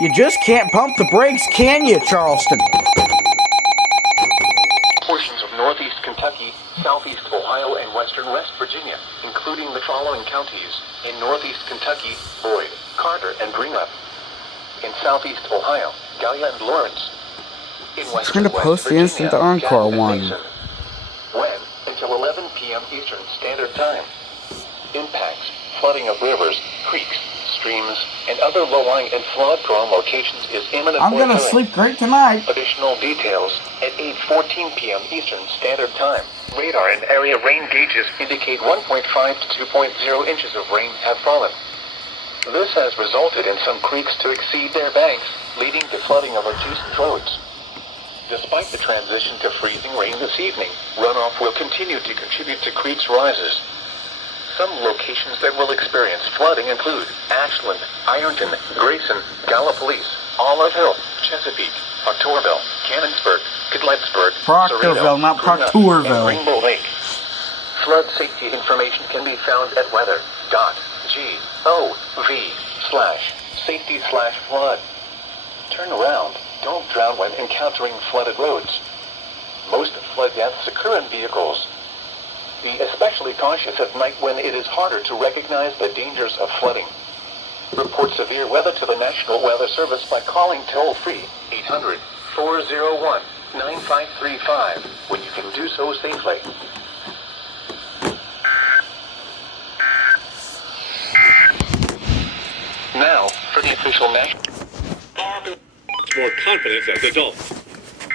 You just can't pump the brakes, can you, Charleston? Portions of northeast Kentucky, southeast Ohio, and western West Virginia, including the following counties. In northeast Kentucky, Boyd, Carter, and Greenup. In southeast Ohio, Gallia and Lawrence. In western Trying to post West the instant Virginia, encore Gadsden and one. Mason. When? Until 11 p.m. Eastern Standard Time. Impacts, flooding of rivers, creeks, streams, and other low-lying and flood-prone locations is imminent. I'm gonna sleep great tonight. Additional details at 8:14 p.m. Eastern Standard Time. Radar and area rain gauges indicate 1.5 to 2.0 inches of rain have fallen. This has resulted in some creeks to exceed their banks, leading to flooding of adjacent roads. Despite the transition to freezing rain this evening, runoff will continue to contribute to creeks' rises. Some locations that will experience flooding include Ashland, Ironton, Grayson, Gallipolis, Olive Hill, Chesapeake, Proctorville, Cannonsburg, Cadlettsburg, Proctorville, not Proctorville. and Rainbow Lake. Flood safety information can be found at weather.gov/safety/flood. Turn around. Don't drown when encountering flooded roads. Most flood deaths occur in vehicles. Be especially cautious at night when it is harder to recognize the dangers of flooding. Report severe weather to the National Weather Service by calling toll-free 800-401-9535 when you can do so safely. Now, for the official national... More confidence as adults.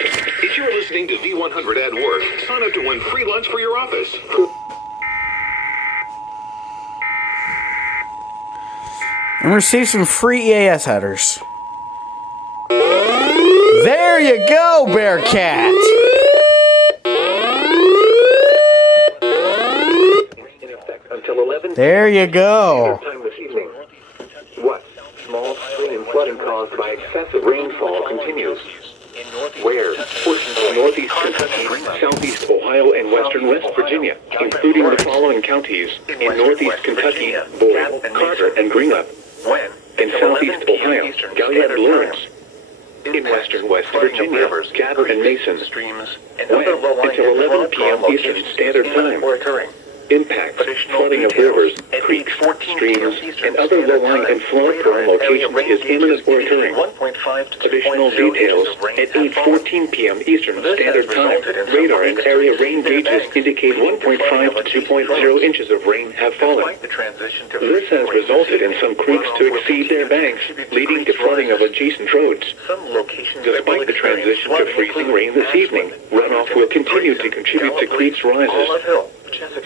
If you're listening to V100 at work, sign up to win free lunch for your office. And receive some free EAS headers. There you go, Bearcat! There you go. What? Small spring and flooding caused by excessive rainfall continues. Where? Portions of northeast Kentucky, southeast Ohio, and western West Virginia, including the following counties. In northeast Kentucky, Boyd, Carter, and Greenup. When? In southeast Ohio, Gallia and Lawrence. In western West Virginia, Gadsden and Mason. When? Until 11 p.m. Eastern Standard Time. Impacts, flooding of rivers, creeks, streams, and other low-lying and flood-prone locations is imminent or occurring. Additional details at 8:14 p.m. Eastern Standard Time. Radar and area rain gauges indicate 1.5 to 2.0 inches of rain have fallen. This has resulted in some creeks to exceed their banks, leading to flooding of adjacent roads. Despite the transition to freezing rain this evening, runoff will continue to contribute to creeks' rises.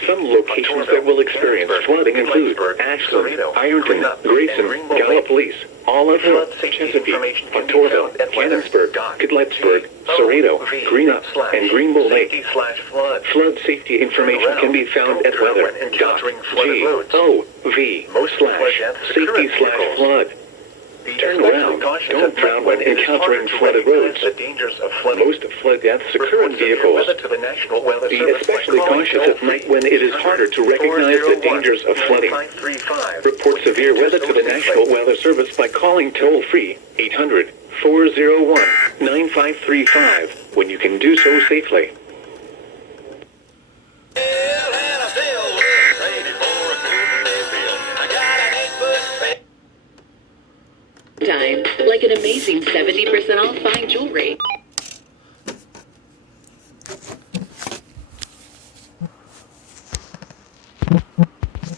Some locations that will experience flooding include Ashland, Ironton, Grayson, Gallipolis, Olive Hill, Chesapeake, Proctorville, Cannonsburg, Cadlettsburg, Cerrado, Greenup, and Greenbow Lake. Flood safety information can be found at weather.gov/safety/flood. Turn around. Don't drown when encountering flooded roads. Most flood deaths occur in vehicles. Be especially cautious at night when it is harder to recognize the dangers of flooding. Report severe weather to the National Weather Service by calling toll-free 800-401-9535 when you can do so safely. Time, like an amazing 70% off fine jewelry.